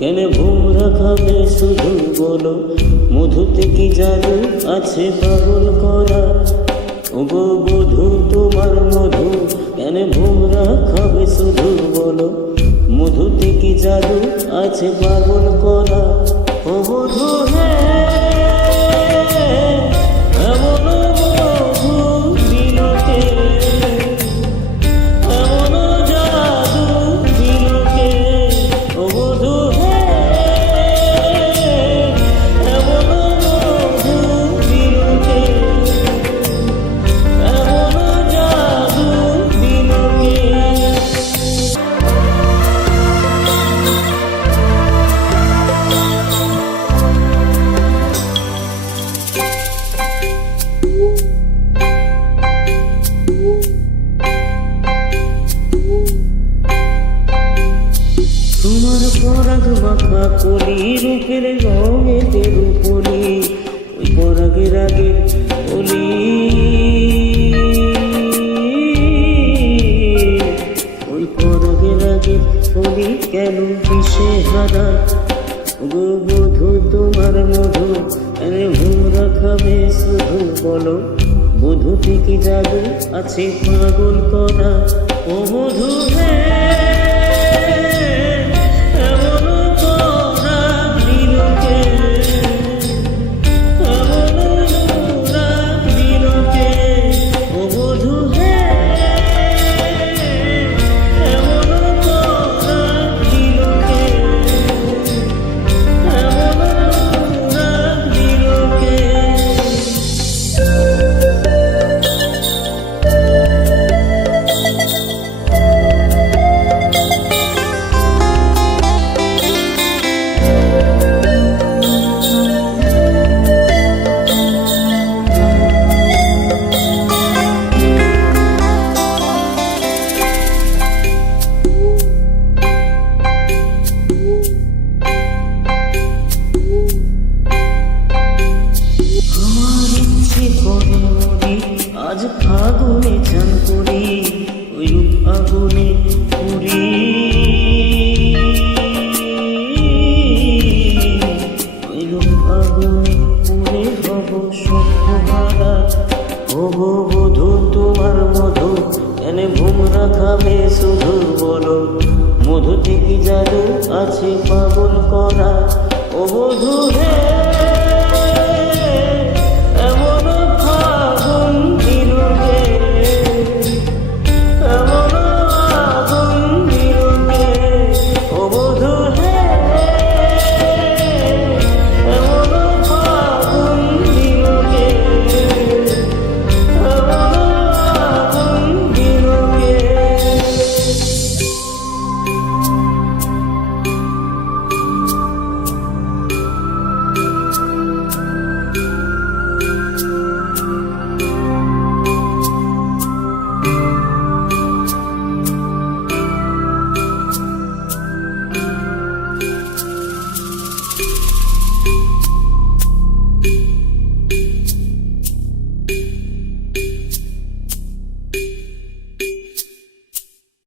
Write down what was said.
কেনে ভোমরা খাবে শুধু বলো, মধুতে কি জাদু আছে পাগল করা। ওগো বধূ তোমার মধু, কেনে ভোমরা খাবে শুধু বলো, মধুতে কি জাদু আছে পাগল করা। ও বধূ তোমার পরাগ মাখা কলি, রূপের রঙেতে রূপলি, ওই পরাগের আগে কলি, ওই পরাগের আগে কলি কেন দিশে হারা। গো বধূ তোমার মধু, এনে ভোমরা খাবে শুধু বলো, বধূতে কি জাদু আছে পাগল করা। ও বধূ আজ ফাগুনে চান করি, ওই রূপ আগুনে পুরি, ওই রূপ আগুনে পুরে হব সভ্যহারা। ওগো বধূ তোমার মধু, এনে ভোমরা খাবে শুধু বলো, মধুতে কি জাদু আছে পাগল।